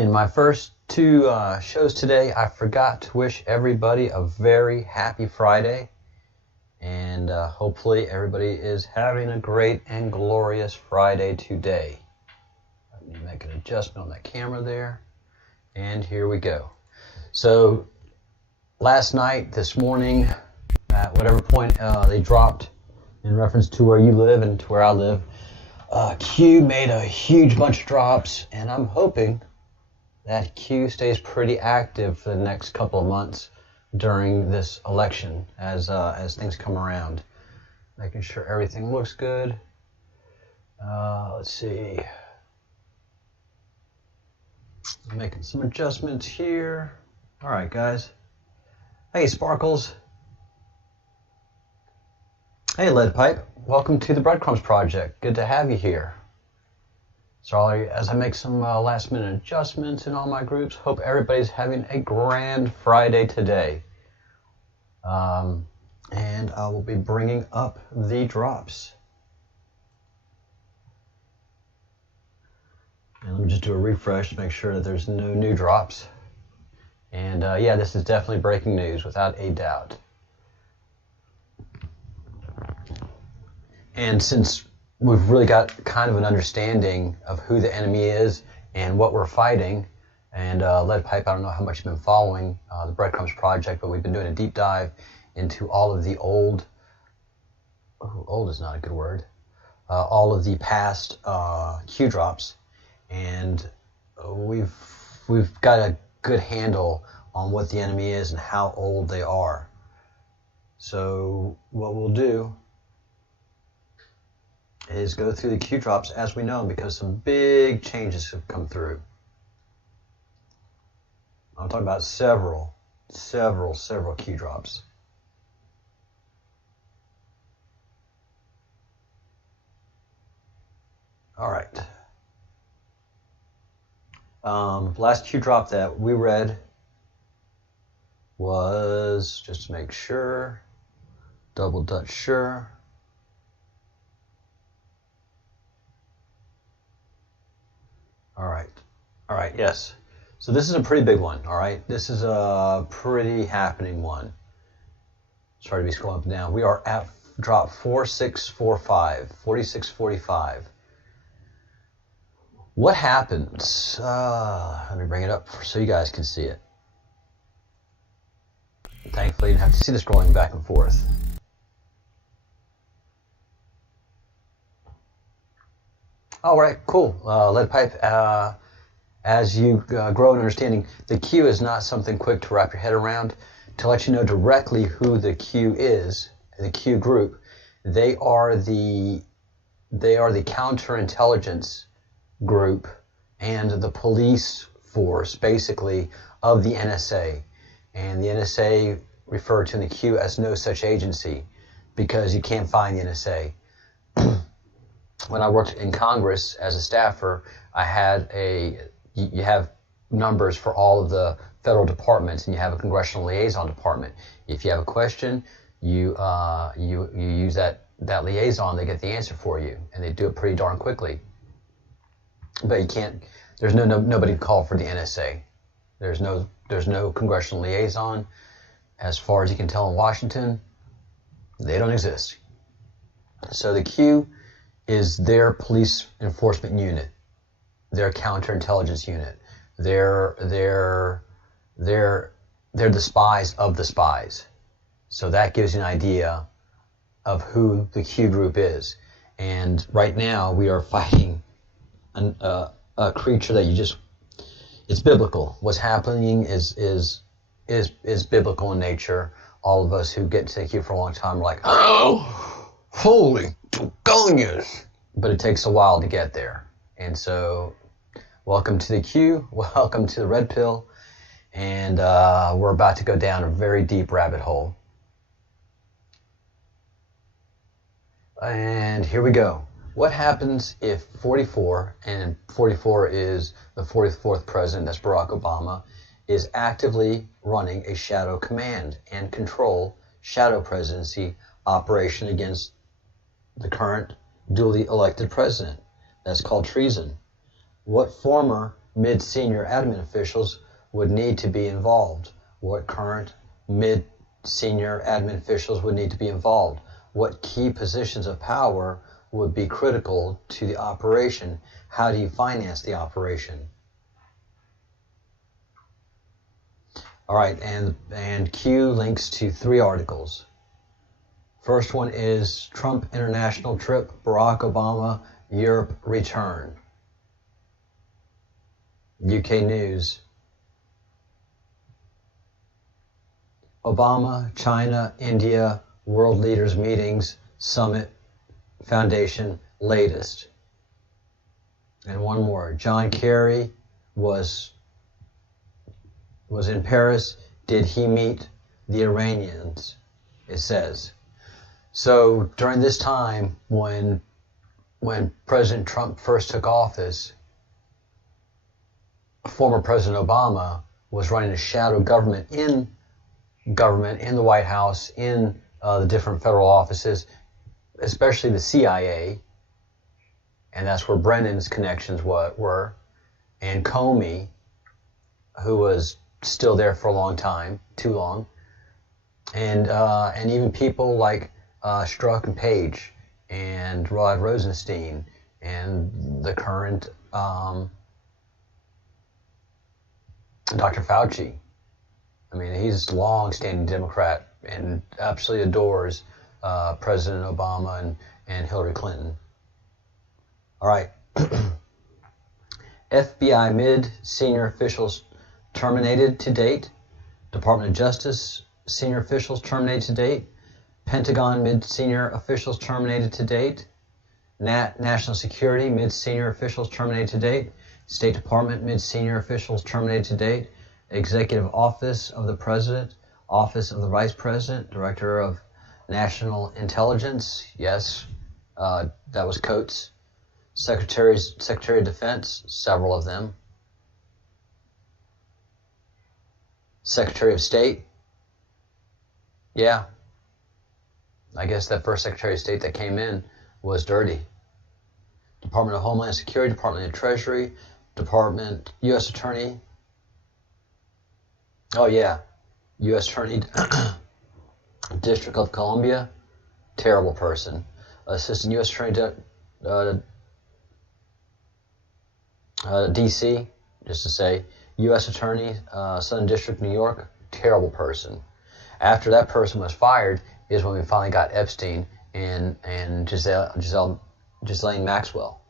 In my first two shows today, I forgot to wish everybody a very happy Friday. And hopefully everybody is having a great and glorious Friday today. Let me make an adjustment on that camera there. And here we go. So last night, this morning, at whatever point they dropped in reference to where you live and to where I live, Q made a huge bunch of drops, and I'm hoping that Q stays pretty active for the next couple of months during this election as things come around. Making sure everything looks good. Let's see. I'm making some adjustments here. All right, guys. Hey, Sparkles. Hey, Lead Pipe. Welcome to the Breadcrumbs project. Good to have you here. Sorry, as I make some last-minute adjustments in all my groups, hope everybody's having a grand Friday today. And I will be bringing up the drops. And let me just do a refresh to make sure that there's no new drops. And yeah, this is definitely breaking news, without a doubt. And since we've really got kind of an understanding of who the enemy is and what we're fighting. And Lead Pipe, I don't know how much you've been following the Breadcrumbs project, but we've been doing a deep dive into all of the old is not a good word, all of the past Q drops. And we've got a good handle on what the enemy is and how old they are. So what we'll do is go through the Q drops as we know them, because some big changes have come through. I'm talking about several Q drops. All right. Last Q drop that we read was, just to make sure, double Dutch sure. All right, yes. So this is a pretty big one, all right? This is a pretty happening one. Sorry to be scrolling up and down. We are at drop 4645. What happens? Let me bring it up so you guys can see it. Thankfully, you don't have to see the scrolling back and forth. All right, cool. Lead Pipe, as you grow in understanding, the Q is not something quick to wrap your head around. To let you know directly who the Q is, the Q group, they are the counterintelligence group and the police force, basically, of the NSA. And the NSA referred to in the Q as no such agency, because you can't find the NSA. When I worked in Congress as a staffer, I had you have numbers for all of the federal departments, and you have a congressional liaison department. If you have a question, you use that liaison, they get the answer for you, and they do it pretty darn quickly. But you can't, there's nobody to call for the NSA. There's no congressional liaison. As far as you can tell in Washington, they don't exist. So the Q is their police enforcement unit, their counterintelligence unit. They're the spies of the spies. So that gives you an idea of who the Q group is. And right now we are fighting a creature that it's biblical. What's happening is biblical in nature. All of us who get to the Q for a long time are like, oh, holy begonias. But it takes a while to get there. And so, welcome to the Q, welcome to the Red Pill, and we're about to go down a very deep rabbit hole. And here we go. What happens if 44, and 44 is the 44th president, that's Barack Obama, is actively running a shadow command and control shadow presidency operation against the current duly elected president? That's called treason. What former mid-senior admin officials would need to be involved? What current mid-senior admin officials would need to be involved? What key positions of power would be critical to the operation? How do you finance the operation? All right, and Q links to 3 articles. First one is Trump international trip, Barack Obama, Europe return. UK News. Obama, China, India, world leaders meetings, summit, foundation, latest. And one more. John Kerry was in Paris. Did he meet the Iranians? It says. So during this time when President Trump first took office, former President Obama was running a shadow government in the White House, in the different federal offices, especially the CIA, and that's where Brennan's connections were, and Comey, who was still there for a long time, too long, and even people like Strzok and Page and Rod Rosenstein and the current Dr. Fauci. I mean, he's a long-standing Democrat and absolutely adores President Obama and Hillary Clinton. All right. FBI mid-senior officials terminated to date. Department of Justice senior officials terminated to date. Pentagon mid-senior officials terminated to date. National Security mid-senior officials terminated to date. State Department mid-senior officials terminated to date. Executive Office of the President, Office of the Vice President, Director of National Intelligence, yes, that was Coates. Secretary of Defense, several of them. Secretary of State, yeah. I guess that first Secretary of State that came in was dirty. Department of Homeland Security, Department of Treasury, Department, U.S. Attorney. Oh yeah, U.S. Attorney, District of Columbia, terrible person. Assistant U.S. Attorney, D.C., just to say, U.S. Attorney, Southern District, New York, terrible person. After that person was fired is when we finally got Epstein and Ghislaine Maxwell.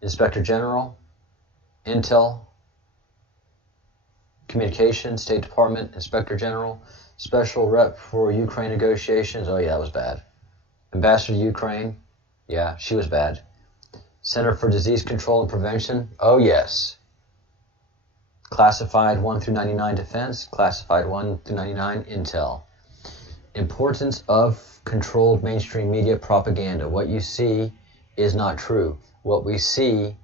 Inspector General, Intel, Communications, State Department, Inspector General, Special Rep for Ukraine negotiations. Oh yeah, that was bad. Ambassador to Ukraine. Yeah, she was bad. Center for Disease Control and Prevention. Oh yes. Classified 1 through 99 Defense. Classified 1 through 99 Intel. Importance of controlled mainstream media propaganda. What you see is not true. What we say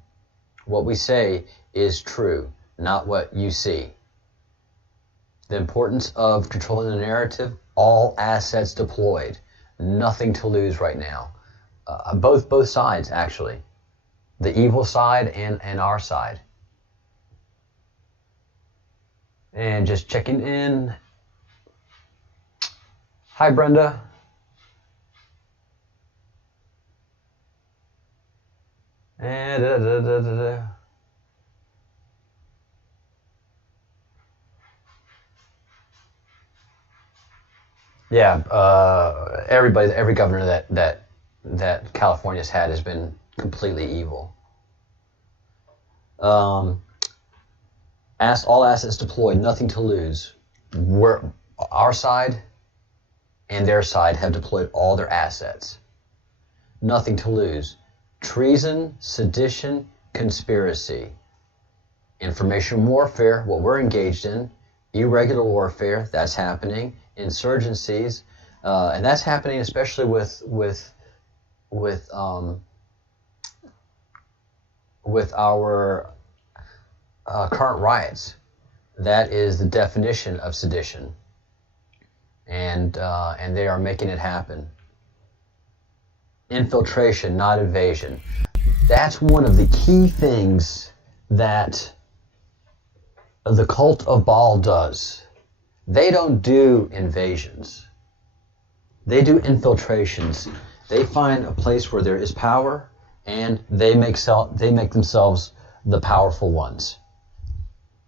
is true, not what you see. The importance of controlling the narrative, all assets deployed. Nothing to lose right now. Both sides, actually. The evil side and our side. And just checking in. Hi, Brenda. And yeah, every governor that California's had has been completely evil. All assets deployed, nothing to lose. Our side and their side have deployed all their assets. Nothing to lose. Treason, sedition, conspiracy. Information warfare, what we're engaged in. Irregular warfare, that's happening. Insurgencies, and that's happening especially with our current riots. That is the definition of sedition, and they are making it happen. Infiltration, not invasion. That's one of the key things that the cult of Baal does. They don't do invasions. They do infiltrations. They find a place where there is power, and they make themselves the powerful ones.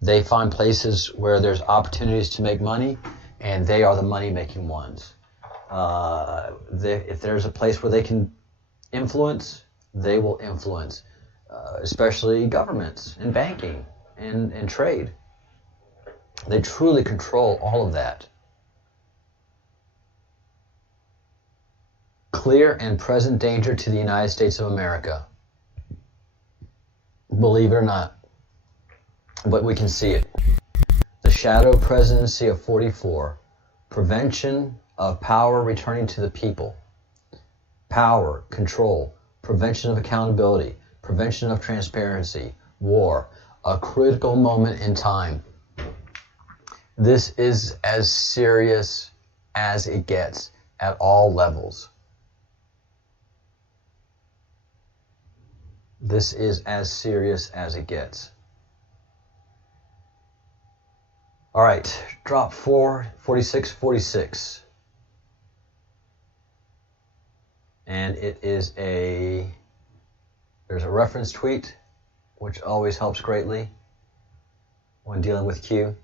They find places where there's opportunities to make money, and they are the money-making ones. If there's a place where they can influence, they will influence, especially governments and banking and trade. They truly control all of that. Clear and present danger to the United States of America. Believe it or not, but we can see it. The shadow presidency of 44. Prevention of power returning to the people. Power, control, prevention of accountability, prevention of transparency, war, a critical moment in time. This is as serious as it gets at all levels. This is as serious as it gets. All right, drop 4646. And there's a reference tweet, which always helps greatly when dealing with Q.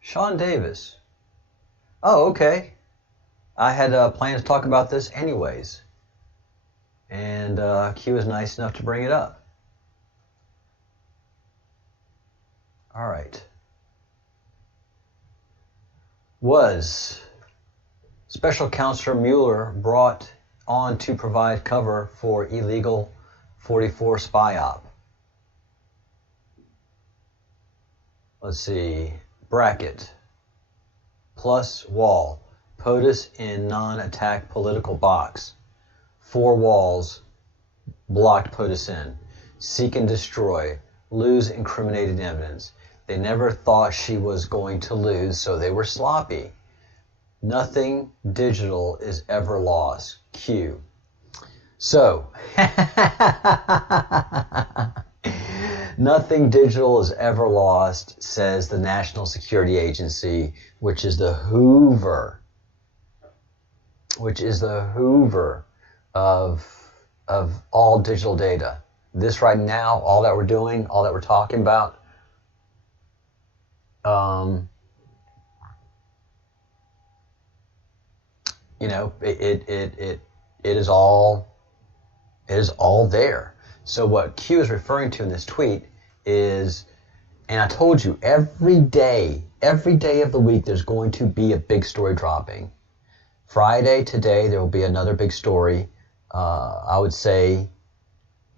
Sean Davis. Oh, okay. I had planned to talk about this anyways. And Q is nice enough to bring it up. All right. Was Special Counselor Mueller brought on to provide cover for illegal 44 spy op? Let's see. Bracket. Plus wall. POTUS in non-attack political box. 4 walls. Blocked POTUS in. Seek and destroy. Lose incriminating evidence. They never thought she was going to lose, so they were sloppy. Nothing digital is ever lost. Q. So, nothing digital is ever lost, says the National Security Agency, which is the Hoover of all digital data. This right now, all that we're doing, all that we're talking about, it is all there. So what Q is referring to in this tweet is, and I told you, every day of the week, there's going to be a big story dropping. Friday, today, there will be another big story. I would say,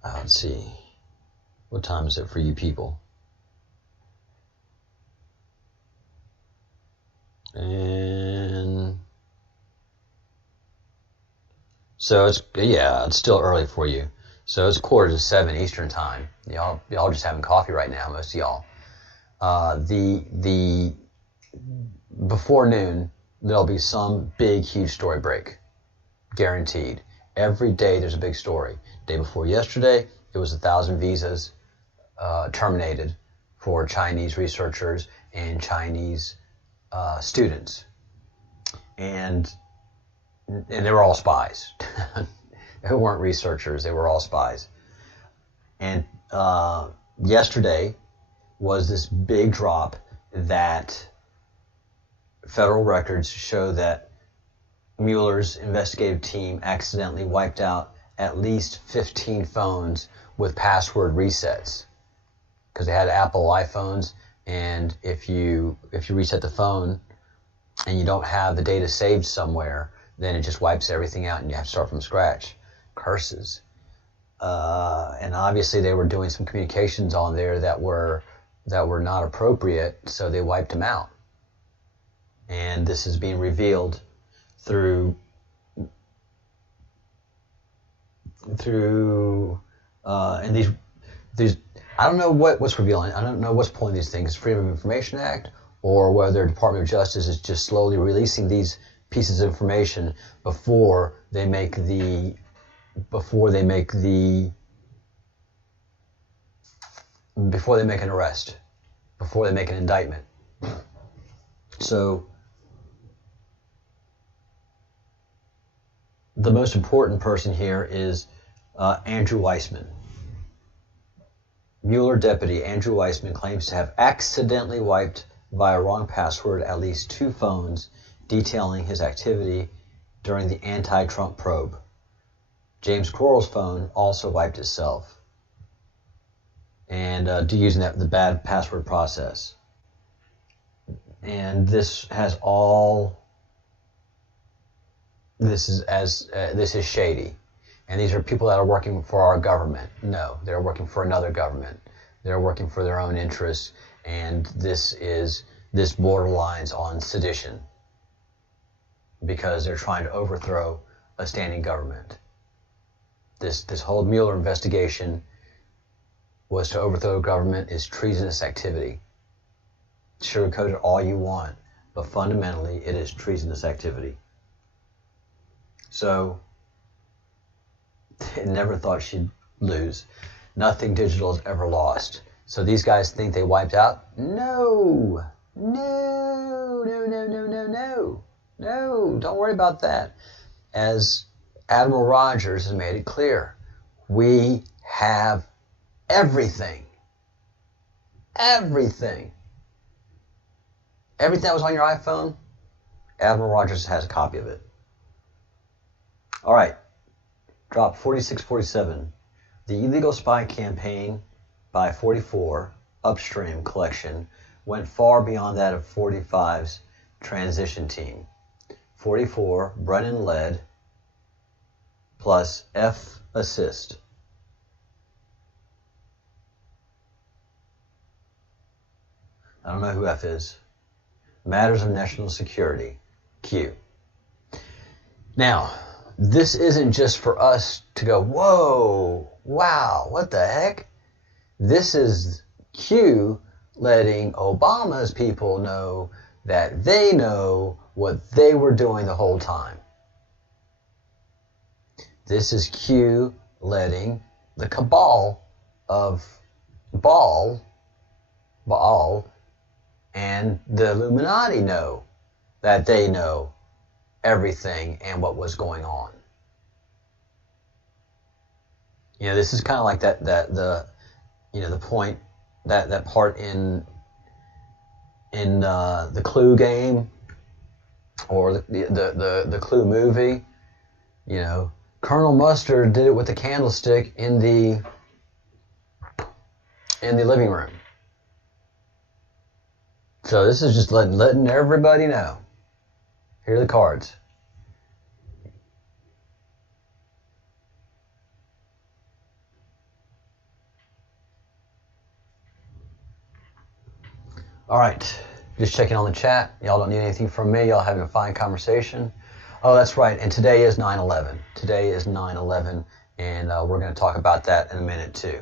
let's see, what time is it for you people? And so it's still early for you. So it's 6:45 Eastern time. Y'all just having coffee right now, most of y'all. The before noon, there'll be some big, huge story break, guaranteed. Every day there's a big story. Day before yesterday, it was 1,000 visas terminated for Chinese researchers and Chinese students, and they were all spies. They weren't researchers; they were all spies. And yesterday was this big drop that federal records show that Mueller's investigative team accidentally wiped out at least 15 phones with password resets, because they had Apple iPhones, and if you reset the phone and you don't have the data saved somewhere, then it just wipes everything out and you have to start from scratch. Curses. And obviously they were doing some communications on there that were not appropriate, so they wiped them out. And this is being revealed through and these I don't know what's revealing. I don't know what's pulling these things, Freedom of Information Act, or whether Department of Justice is just slowly releasing these pieces of information before they make the before they make an arrest, before they make an indictment. So the most important person here is Andrew Weissman. Mueller deputy Andrew Weissman claims to have accidentally wiped via wrong password at least 2 phones detailing his activity during the anti-Trump probe. James Coral's phone also wiped itself, and using the bad password process. And this is shady. And these are people that are working for our government. No, they're working for another government. They're working for their own interests, and this borderlines on sedition, because they're trying to overthrow a standing government. This whole Mueller investigation was to overthrow a government, is treasonous activity. Sugarcoat it all you want, but fundamentally it is treasonous activity. So, never thought she'd lose. Nothing digital is ever lost. So these guys think they wiped out? No, don't worry about that. As Admiral Rogers has made it clear, we have everything. Everything that was on your iPhone, Admiral Rogers has a copy of it. All right. Drop 4647. The illegal spy campaign by 44 upstream collection went far beyond that of 45's transition team. 44 Brennan led plus F assist. I don't know who F is. Matters of National Security, Q. Now, this isn't just for us to go, whoa, wow, what the heck? This is Q letting Obama's people know that they know what they were doing the whole time. This is Q letting the cabal of Baal and the Illuminati know that they know everything and what was going on. You know, this is kind of like the point that part in the Clue game, or the Clue movie. You know, Colonel Mustard did it with the candlestick in the living room. So this is just letting everybody know. Here are the cards. All right, just checking on the chat. Y'all don't need anything from me. Y'all having a fine conversation. Oh, that's right. And today is 9/11. Today is 9/11, and we're going to talk about that in a minute too.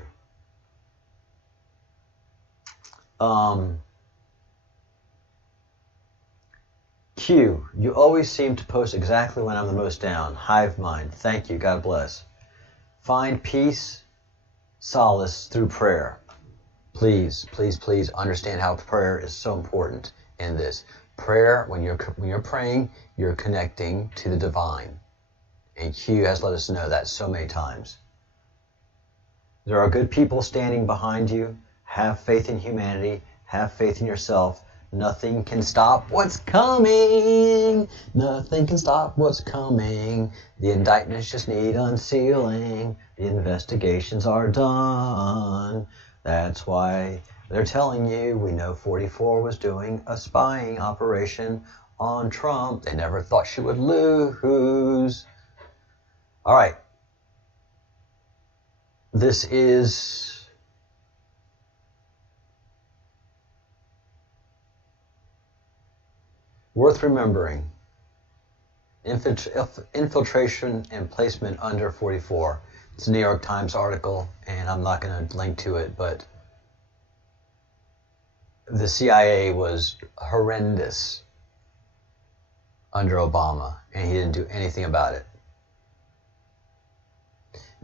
Q, you always seem to post exactly when I'm the most down. Hive mind. Thank you. God bless. Find peace, solace through prayer. Please, please, please understand how prayer is so important in this. Prayer, when you're praying, you're connecting to the divine. And Q has let us know that so many times. There are good people standing behind you. Have faith in humanity. Have faith in yourself. Nothing can stop what's coming. Nothing can stop what's coming. The indictments just need unsealing. The investigations are done. That's why they're telling you we know 44 was doing a spying operation on Trump. They never thought she would lose. All right. This is worth remembering. Infiltration and placement under 44. It's a New York Times article, and I'm not going to link to it, but the CIA was horrendous under Obama, and he didn't do anything about it.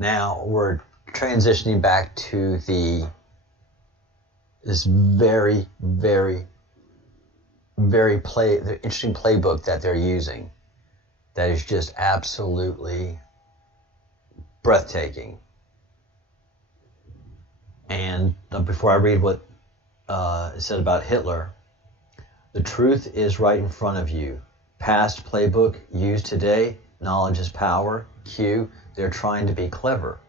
Now we're transitioning back to this very, very, the interesting playbook that they're using that is just absolutely breathtaking. And before I read what it said about Hitler, the truth is right in front of you. Past playbook used today, knowledge is power. Q, they're trying to be clever.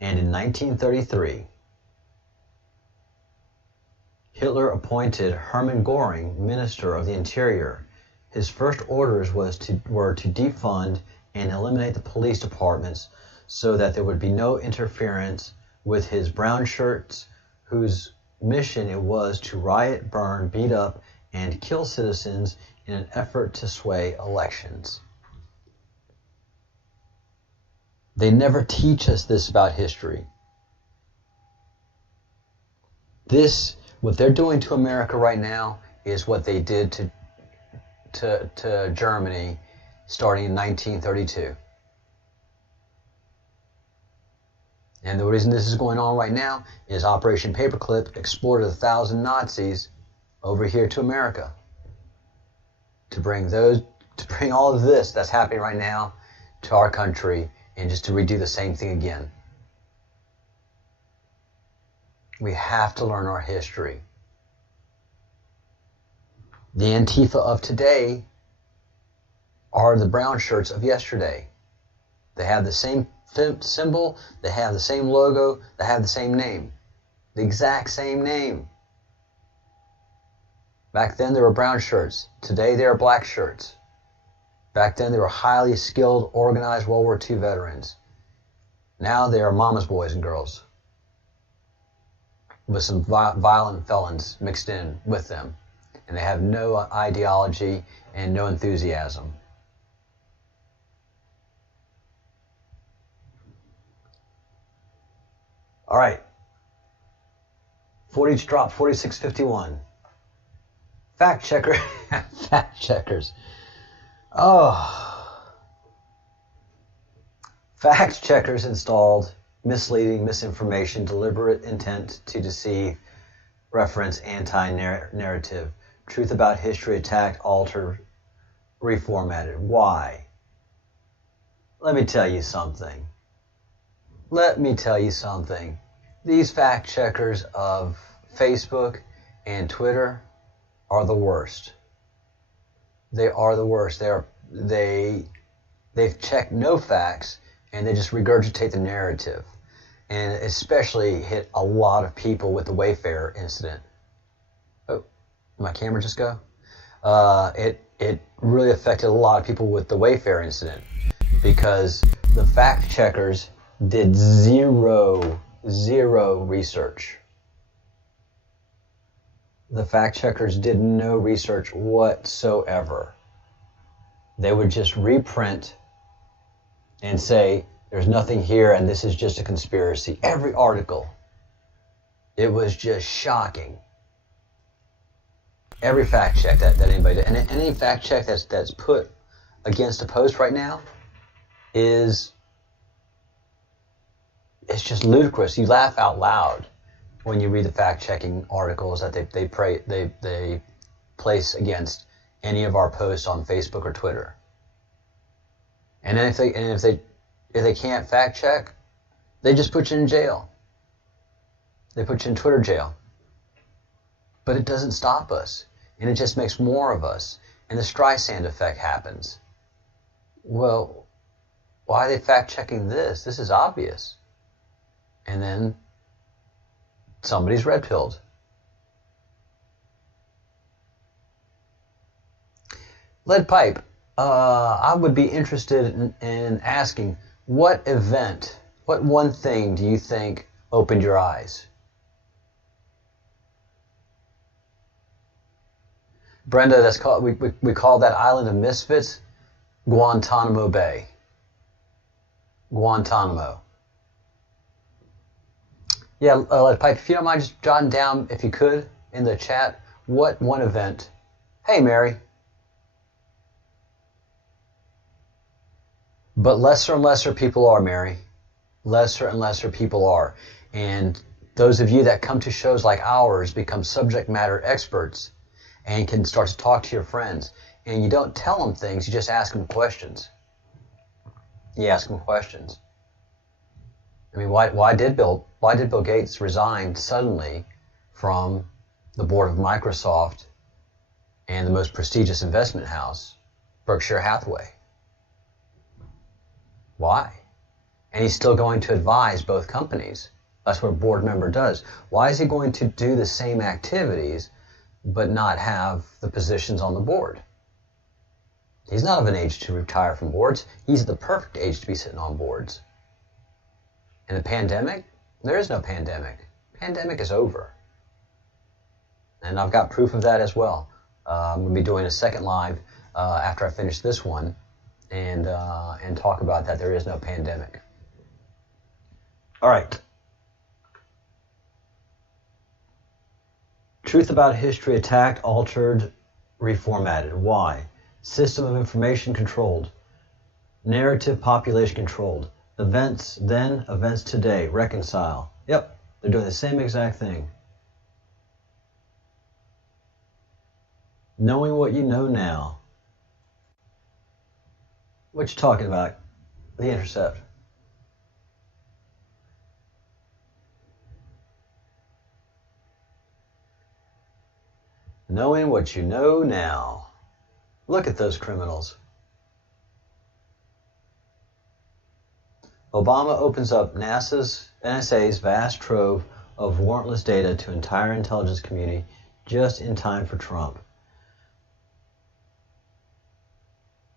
And in 1933, Hitler appointed Hermann Göring Minister of the Interior. His first orders were to defund and eliminate the police departments so that there would be no interference with his brown shirts, whose mission it was to riot, burn, beat up, and kill citizens in an effort to sway elections. They never teach us this about history. What they're doing to America right now is what they did to Germany starting in 1932. And the reason this is going on right now is Operation Paperclip exported 1,000 Nazis over here to America to bring all of this that's happening right now to our country and just to redo the same thing again. We have to learn our history. The Antifa of today are the brown shirts of yesterday. They have the same symbol, they have the same logo, they have the same name. The exact same name. Back then they were brown shirts. Today they are black shirts. Back then they were highly skilled, organized World War II veterans. Now they are mama's boys and girls with some violent felons mixed in with them. And they have no ideology and no enthusiasm. All right. Drop 4651. Fact checkers. Oh. Fact checkers installed. Misleading, misinformation, deliberate intent to deceive, reference, anti-narrative. Truth about history attacked, altered, reformatted. Why? Let me tell you something. These fact checkers of Facebook and Twitter are the worst. They are the worst. They've checked no facts and they just regurgitate the narrative. And especially hit a lot of people with the Wayfair incident. Oh, did my camera just go? It really affected a lot of people with the Wayfair incident because the fact checkers did zero research. The fact checkers did no research whatsoever. They would just reprint and say, there's nothing here and this is just a conspiracy. Every article. It was just shocking. Every fact check that anybody did. And any fact check that's put against a post right now it's just ludicrous. You laugh out loud when you read the fact checking articles that they place against any of our posts on Facebook or Twitter. And then if they can't fact check, they just put you in jail. They put you in Twitter jail. But it doesn't stop us. And it just makes more of us. And the Streisand effect happens. Well, why are they fact checking this? This is obvious. And then somebody's red pilled. Lead pipe. I would be interested in asking, what one thing do you think opened your eyes? Brenda, that's called, we call that island of misfits Guantanamo Bay. Guantanamo. Yeah, Lead pipe, if you don't mind just jotting down, if you could, in the chat, what one event. Hey, Mary. But lesser and lesser people are, Mary. Lesser and lesser people are. And those of you that come to shows like ours become subject matter experts and can start to talk to your friends. And you don't tell them things, you just ask them questions. You ask them questions. I mean, why did Bill Gates resign suddenly from the board of Microsoft and the most prestigious investment house, Berkshire Hathaway? Why? And he's still going to advise both companies. That's what a board member does. Why is he going to do the same activities but not have the positions on the board? He's not of an age to retire from boards. He's the perfect age to be sitting on boards. And the pandemic? There is no pandemic. Pandemic is over. And I've got proof of that as well. I'm going to be doing a second live after I finish this one and talk about that. There is no pandemic. All right. Truth about history attacked, altered, reformatted. Why? System of information controlled. Narrative population controlled. Events then, events today. Reconcile. Yep, they're doing the same exact thing. Knowing what you know now. What you talking about? The Intercept. Knowing what you know now. Look at those criminals. Obama opens up NSA's vast trove of warrantless data to entire intelligence community just in time for Trump.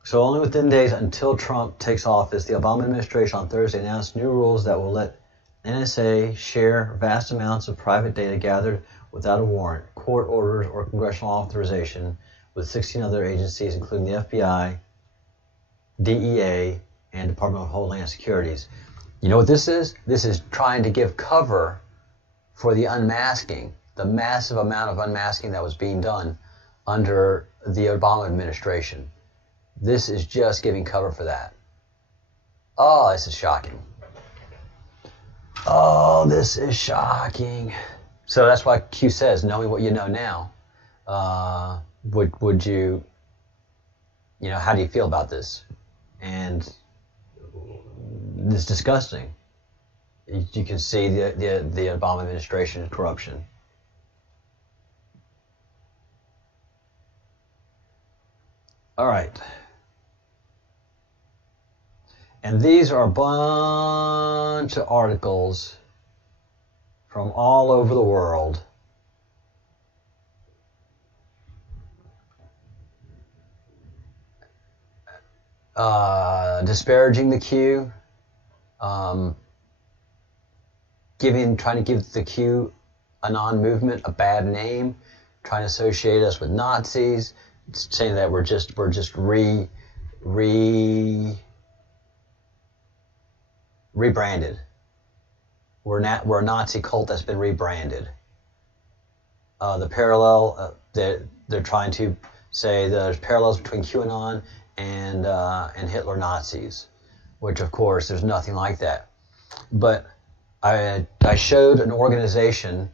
So only within days until Trump takes office, the Obama administration on Thursday announced new rules that will let NSA share vast amounts of private data gathered without a warrant, court orders, or congressional authorization with 16 other agencies, including the FBI, DEA, and Department of Homeland Securities. You know what this is? This is trying to give cover for the unmasking, the massive amount of unmasking that was being done under the Obama administration. This is just giving cover for that. Oh, this is shocking. Oh, this is shocking. So that's why Q says, knowing what you know now, would you, how do you feel about this? And it's disgusting. You can see the Obama administration corruption. All right. And these are a bunch of articles from all over the world. Disparaging the Q, trying to give the QAnon movement a bad name, trying to associate us with Nazis, saying that we're just rebranded. We're a Nazi cult that's been rebranded. The parallel they're trying to say there's parallels between QAnon and Hitler Nazis, which of course there's nothing like that. But I showed an organization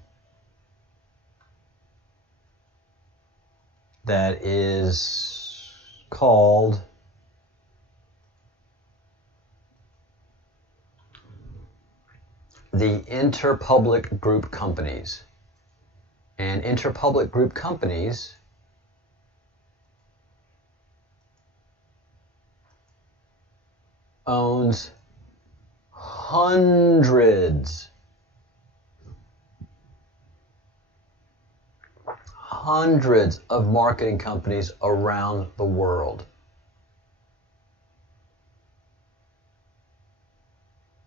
that is called the Interpublic Group Companies. And Interpublic Group Companies owns hundreds of marketing companies around the world.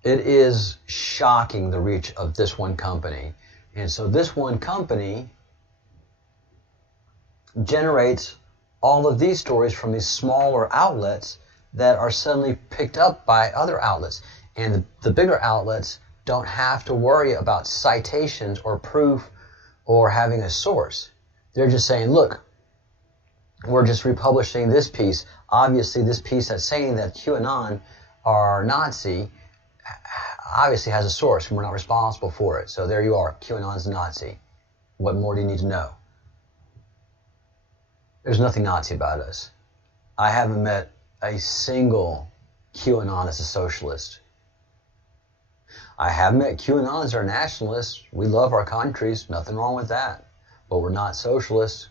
It is shocking, the reach of this one company. And so this one company generates all of these stories from these smaller outlets that are suddenly picked up by other outlets. And the bigger outlets don't have to worry about citations or proof or having a source. They're just saying, look, we're just republishing this piece. Obviously, this piece that's saying that QAnon are Nazi obviously has a source, and we're not responsible for it. So there you are, QAnon's a Nazi. What more do you need to know? There's nothing Nazi about us. I haven't met a single QAnon as a socialist. I have met QAnon as our nationalists. We love our countries, nothing wrong with that. But we're not socialists.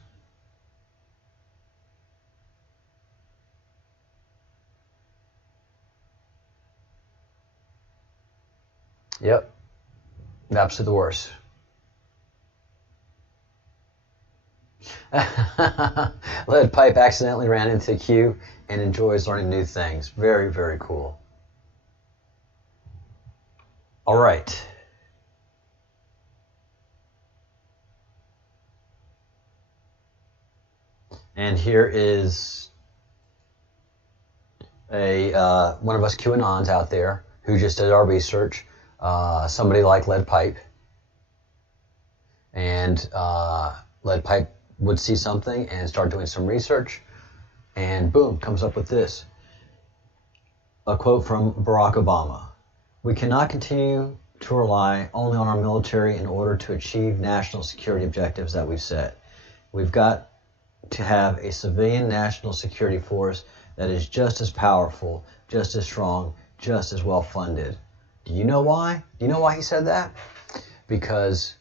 Yep, absolutely the worst. Lead Pipe accidentally ran into the queue and enjoys learning new things. Very, very cool. All right. And here is one of us QAnons out there who just did our research. Somebody like Lead Pipe. And Lead Pipe would see something and start doing some research. And boom, comes up with this. A quote from Barack Obama. "We cannot continue to rely only on our military in order to achieve national security objectives that we've set. We've got to have a civilian national security force that is just as powerful, just as strong, just as well funded." Do you know why? Do you know why he said that? Because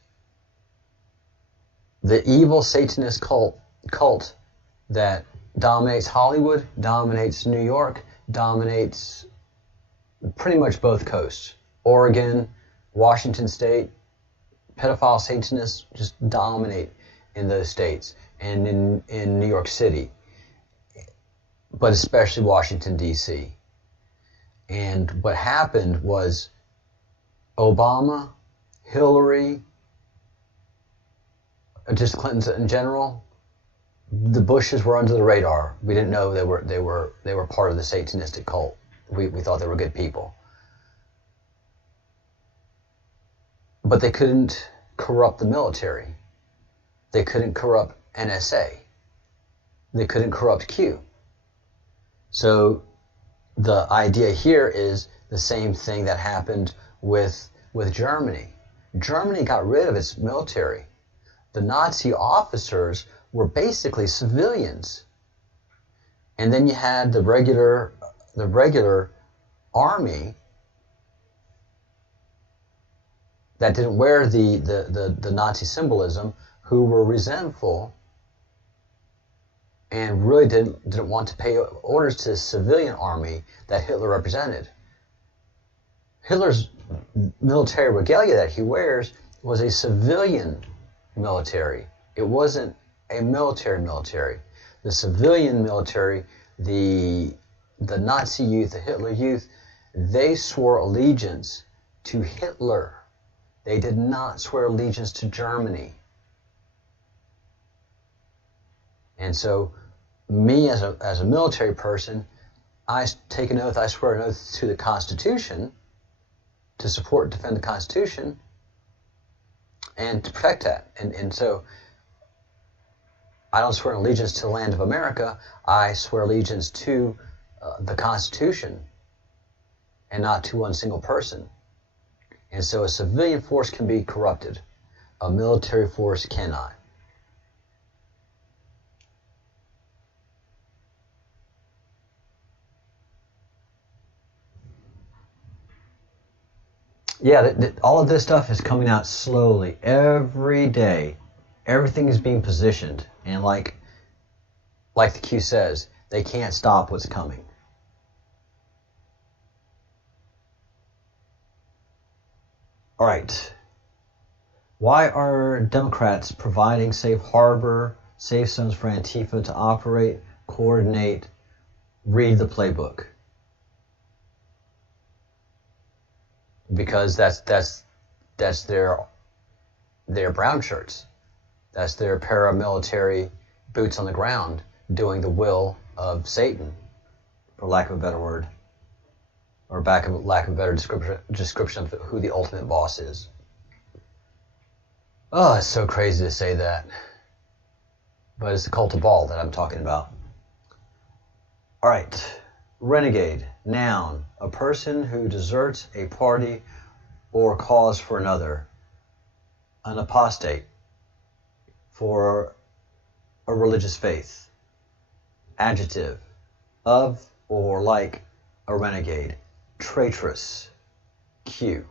the evil Satanist cult that dominates Hollywood, dominates New York, dominates pretty much both coasts. Oregon, Washington State, pedophile Satanists just dominate in those states and in New York City, but especially Washington, D.C. And what happened was Obama, Hillary, just Clintons in general, the Bushes were under the radar. We didn't know they were part of the Satanistic cult. We thought they were good people. But they couldn't corrupt the military. They couldn't corrupt NSA. They couldn't corrupt Q. So the idea here is the same thing that happened with Germany. Germany got rid of its military. The Nazi officers were basically civilians. And then you had the regular army that didn't wear the Nazi symbolism, who were resentful and really didn't want to pay orders to the civilian army that Hitler represented. Hitler's military regalia that he wears was a civilian military. It wasn't a military. The civilian military, the Nazi youth, the Hitler youth, they swore allegiance to Hitler. They did not swear allegiance to Germany. And so, me as a military person, I take an oath, I swear an oath to the Constitution, to support and defend the Constitution, and to protect that. And so, I don't swear allegiance to the land of America, I swear allegiance to the Constitution, and not to one single person. And so a civilian force can be corrupted. A military force cannot. Yeah, all of this stuff is coming out slowly. Every day, everything is being positioned. And like the Q says, they can't stop what's coming. All right. Why are Democrats providing safe harbor, safe zones for Antifa to operate, coordinate, read the playbook? Because that's their brown shirts. That's their paramilitary boots on the ground doing the will of Satan, for lack of a better word. Or lack of a better description of who the ultimate boss is. Oh, it's so crazy to say that. But it's the cult of Baal that I'm talking about. All right. Renegade, noun, a person who deserts a party or cause for another. An apostate, for a religious faith. Adjective, of or like a renegade. Traitorous, Q.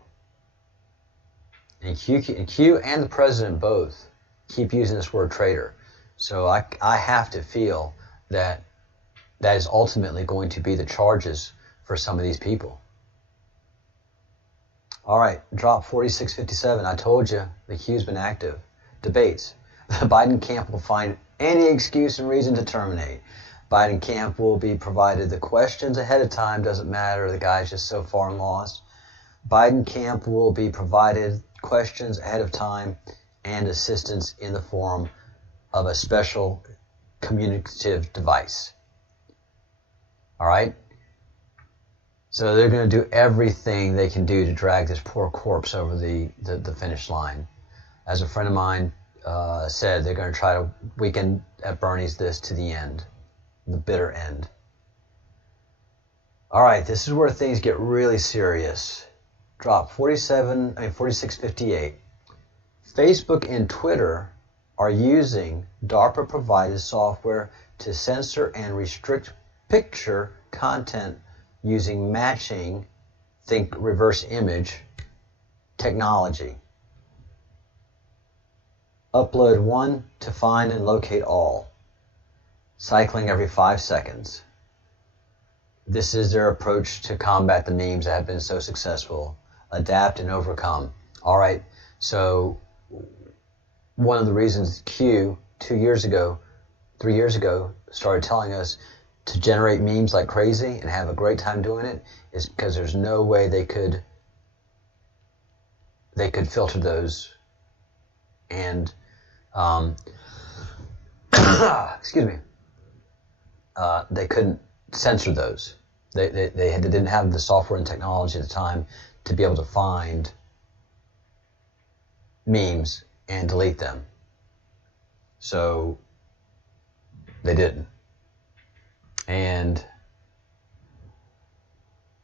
And Q and the president both keep using this word traitor. So I have to feel that is ultimately going to be the charges for some of these people. All right, drop 4657. I told you the Q's been active. Debates. The Biden camp will find any excuse and reason to terminate. Biden camp will be provided the questions ahead of time. Doesn't matter. The guy's just so far lost. Biden camp will be provided questions ahead of time and assistance in the form of a special communicative device. All right? So they're going to do everything they can do to drag this poor corpse over the finish line. As a friend of mine said, they're going to try to weekend at Bernie's this to the end, the bitter end. All right, this is where things get really serious. Drop 4658. Facebook and Twitter are using DARPA-provided software to censor and restrict picture content using matching, think reverse image, technology. Upload one to find and locate all. Cycling every 5 seconds. This is their approach to combat the memes that have been so successful. Adapt and overcome. All right, so one of the reasons Q 3 years ago, started telling us to generate memes like crazy and have a great time doing it is because there's no way they could filter those and excuse me, they couldn't censor those. They didn't have the software and technology at the time to be able to find memes and delete them. So they didn't. And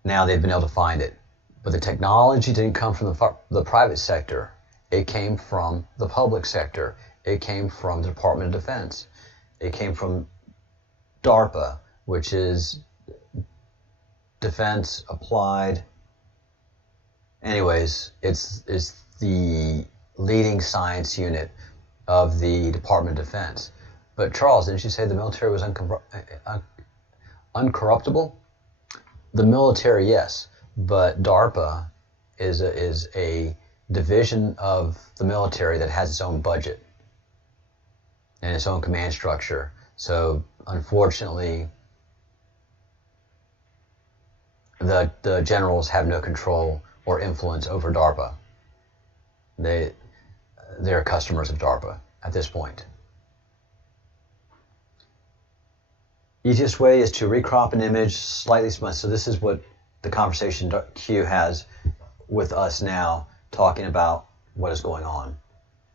now they've been able to find it. But the technology didn't come from the private sector. It came from the public sector. It came from the Department of Defense. It came from DARPA, which is Defense Applied. Anyways, it's the leading science unit of the Department of Defense. But Charles, didn't you say the military was uncorruptible? The military, yes, but DARPA is a division of the military that has its own budget and its own command structure. So unfortunately, the generals have no control or influence over DARPA. They're customers of DARPA at this point. Easiest way is to recrop an image slightly smooth. So this is what the conversation Q has with us now, talking about what is going on.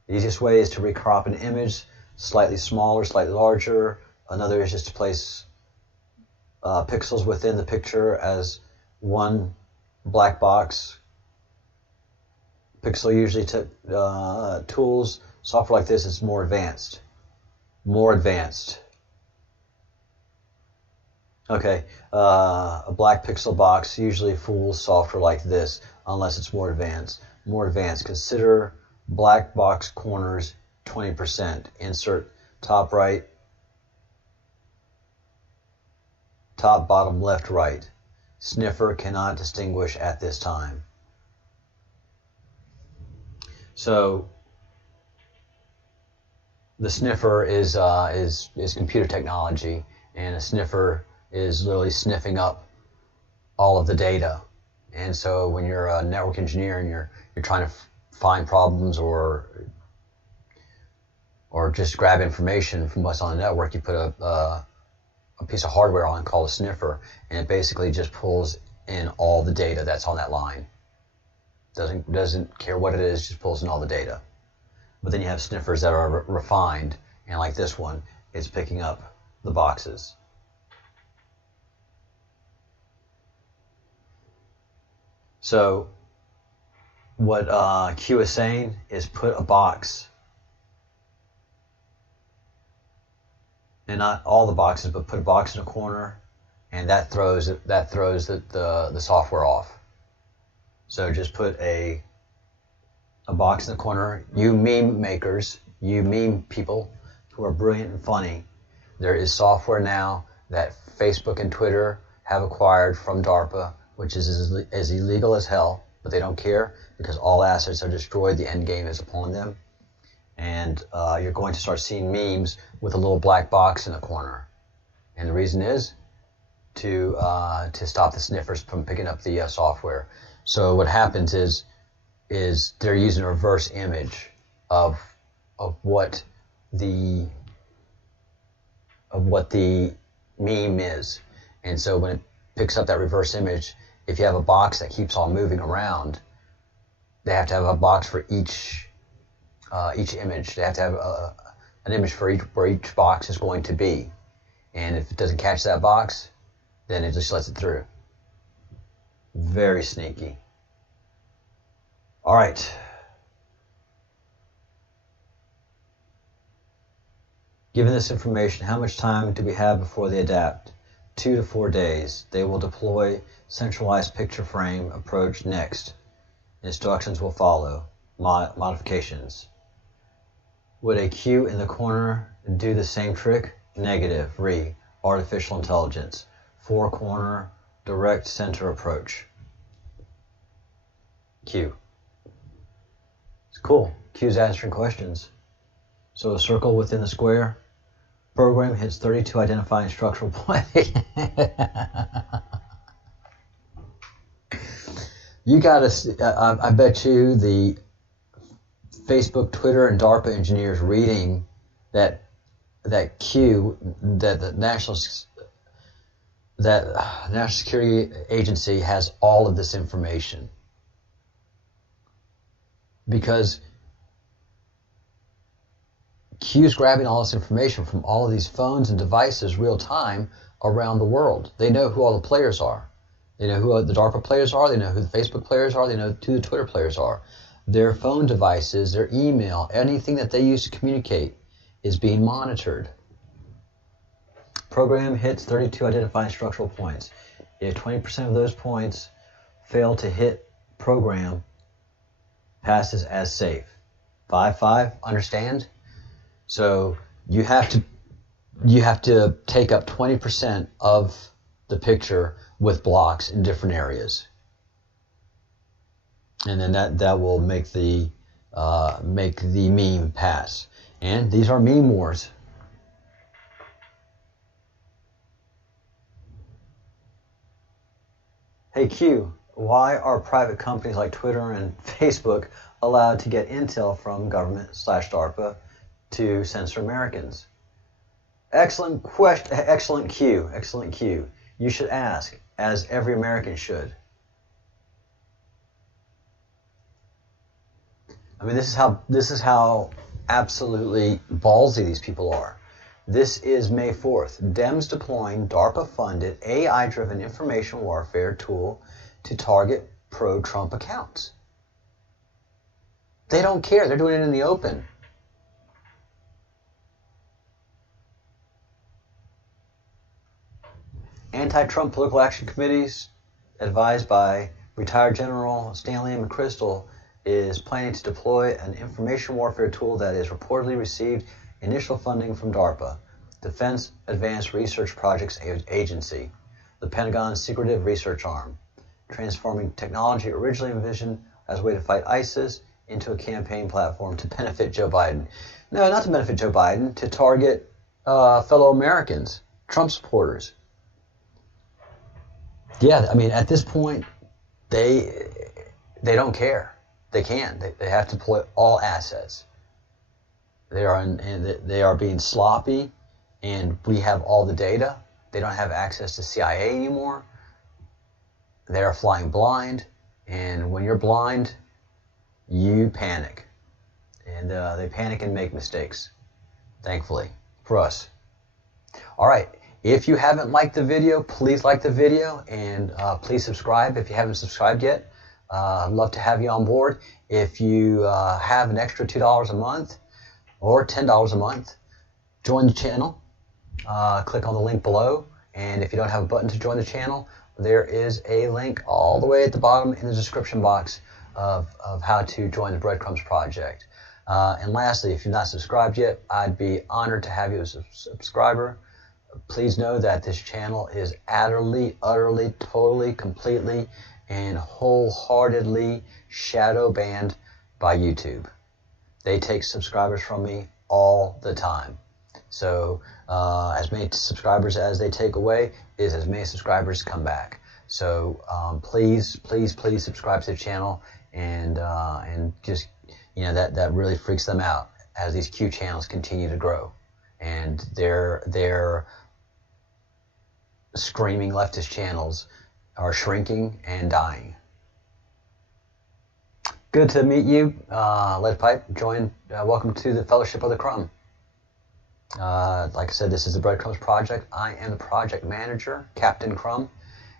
The easiest way is to recrop an image slightly smaller, slightly larger. Another is just to place pixels within the picture as one black box. Pixel usually tools, software like this is more advanced. More advanced. Okay, a black pixel box usually fools software like this unless it's more advanced. More advanced. Consider black box corners 20%. Insert top right, top bottom left right. Sniffer cannot distinguish at this time. So the sniffer is computer technology, and a sniffer is literally sniffing up all of the data. And so when you're a network engineer and you're trying to find problems or just grab information from what's on the network, you put a piece of hardware on called a sniffer, and it basically just pulls in all the data that's on that line. Doesn't care what it is, just pulls in all the data. But then you have sniffers that are refined, and like this one, it's picking up the boxes. So what Q is saying is put a box, and not all the boxes, but put a box in a corner, and that throws the software off. So just put a box in the corner. You meme makers, you meme people who are brilliant and funny, there is software now that Facebook and Twitter have acquired from DARPA, which is as illegal as hell, but they don't care because all assets are destroyed. The end game is upon them. And you're going to start seeing memes with a little black box in the corner. And the reason is to stop the sniffers from picking up the software. So what happens is they're using a reverse image of what the meme is. And so when it picks up that reverse image, if you have a box that keeps on moving around, they have to have a box for each image. They have to have an image for where each box is going to be. And if it doesn't catch that box, then it just lets it through. Very sneaky. All right. Given this information, how much time do we have before they adapt? 2 to 4 days. They will deploy centralized picture frame approach next. Instructions will follow. Modifications. Would a Q in the corner do the same trick? Negative. Artificial intelligence. 4-corner direct center approach. Q. It's cool. Q's answering questions. So a circle within the square. Program hits 32 identifying structural points. You gotta, I bet you the Facebook, Twitter, and DARPA engineers reading that Q, that the National Security Agency has all of this information. Because Q's grabbing all this information from all of these phones and devices real time around the world. They know who all the players are. They know who the DARPA players are. They know who the Facebook players are. They know who the Twitter players are. Their phone devices, their email, anything that they use to communicate is being monitored. Program hits 32 identifying structural points. If 20% of those points fail to hit program, passes as safe. 5-5, understand? So you have to take up 20% of the picture with blocks in different areas, and then that will make the meme pass. And these are meme wars. Hey Q, why are private companies like Twitter and Facebook allowed to get intel from government/DARPA to censor Americans? Excellent question. Excellent Q. Excellent Q. You should ask, as every American should. I mean, this is how absolutely ballsy these people are. This is May 4th. Dems deploying DARPA-funded AI-driven information warfare tool to target pro-Trump accounts. They don't care. They're doing it in the open. Anti-Trump political action committees, advised by retired General Stanley McChrystal, is planning to deploy an information warfare tool that has reportedly received initial funding from DARPA, Defense Advanced Research Projects Agency, the Pentagon's secretive research arm, transforming technology originally envisioned as a way to fight ISIS into a campaign platform to benefit Joe Biden. No, not to benefit Joe Biden, to target fellow Americans, Trump supporters. Yeah, I mean, at this point, they don't care. They can. They have to deploy all assets. They are being sloppy, and we have all the data. They don't have access to CIA anymore. They are flying blind, and when you're blind, you panic. And they panic and make mistakes, thankfully, for us. All right. If you haven't liked the video, please like the video, and please subscribe if you haven't subscribed yet. I'd love to have you on board. If you have an extra $2 a month or $10 a month, join the channel. Click on the link below. And if you don't have a button to join the channel, there is a link all the way at the bottom in the description box of how to join the Breadcrumbs project. And lastly, if you're not subscribed yet, I'd be honored to have you as a subscriber. Please know that this channel is utterly, totally, completely, and wholeheartedly shadow banned by YouTube. They take subscribers from me all the time. So as many subscribers as they take away is as many subscribers come back. So please subscribe to the channel, and just, you know, that really freaks them out as these Q channels continue to grow, and their screaming leftist channels are shrinking and dying. Good to meet you, Lead Pipe. Welcome to the Fellowship of the Crumb. Like I said, this is the Breadcrumbs project. I am the project manager, Captain Crumb,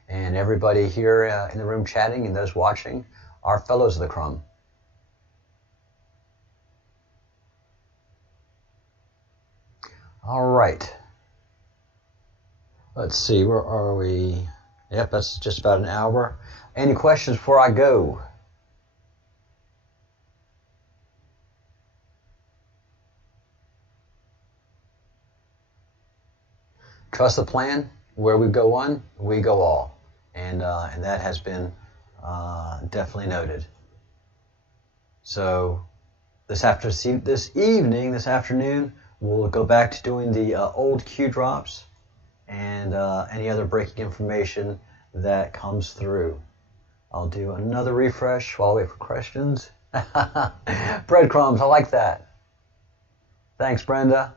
and everybody here in the room chatting and those watching are fellows of the Crumb. All right. Let's see, where are we? Yep, that's just about an hour. Any questions before I go? Trust the plan. Where we go one, we go all. And that has been definitely noted. So this afternoon, we'll go back to doing the old Q drops and any other breaking information that comes through. I'll do another refresh while I wait for questions. Breadcrumbs, I like that. Thanks, Brenda.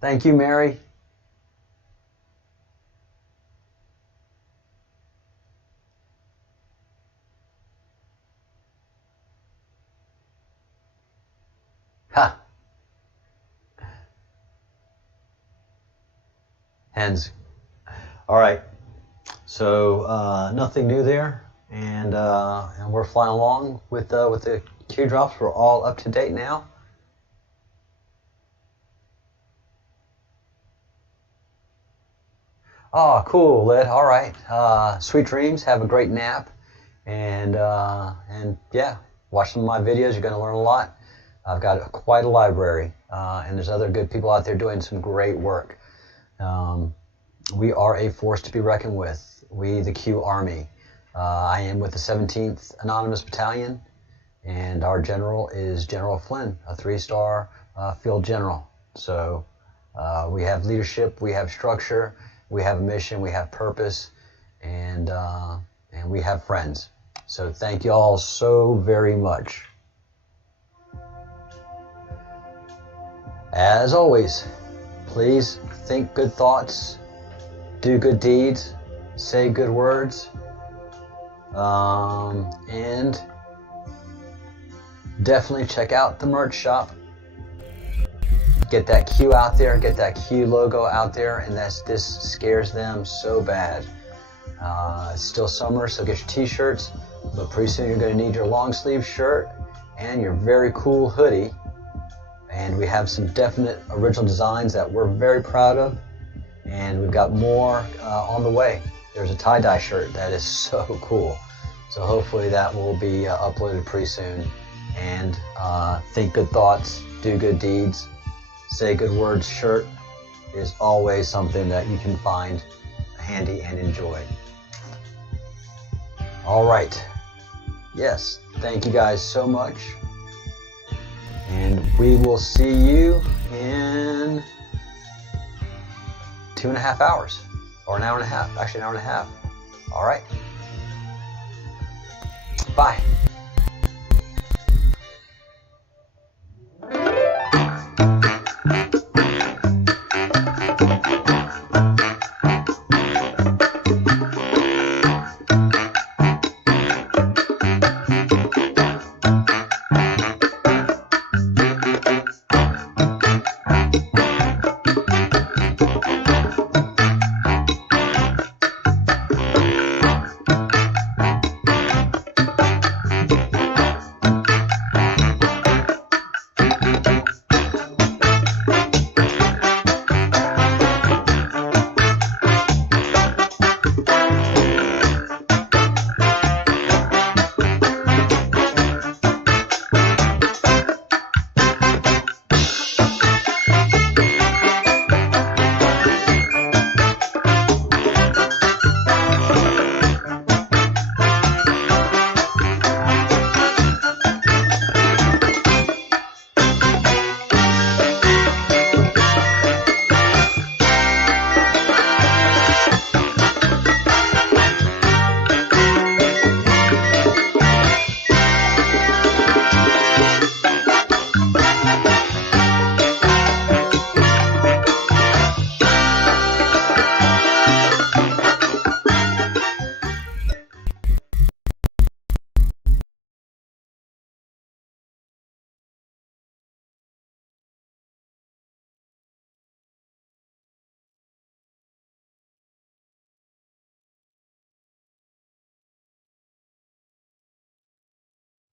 Thank you, Mary. Ha. Hens. All right. So nothing new there, and we're flying along with the Q drops. We're all up to date now. Oh, cool, Lid. All right. Sweet dreams. Have a great nap, and yeah, watch some of my videos. You're going to learn a lot. I've got quite a library, and there's other good people out there doing some great work. We are a force to be reckoned with. We, the Q Army. I am with the 17th Anonymous Battalion, and our general is General Flynn, a 3-star field general. So we have leadership, we have structure, we have a mission, we have purpose, and we have friends. So thank you all so very much. As always, please think good thoughts, do good deeds, say good words, and definitely check out the merch shop. Get that Q out there, get that Q logo out there, and this scares them so bad. It's still summer, so get your t-shirts, but pretty soon you're going to need your long sleeve shirt and your very cool hoodie. And we have some definite original designs that we're very proud of, and we've got more on the way. There's a tie-dye shirt that is so cool, so hopefully that will be uploaded pretty soon. And think good thoughts, do good deeds, say good words shirt is always something that you can find handy and enjoy. All right. Yes, thank you guys so much. And we will see you in 2.5 hours, or an hour and a half, actually an hour and a half. All right. Bye.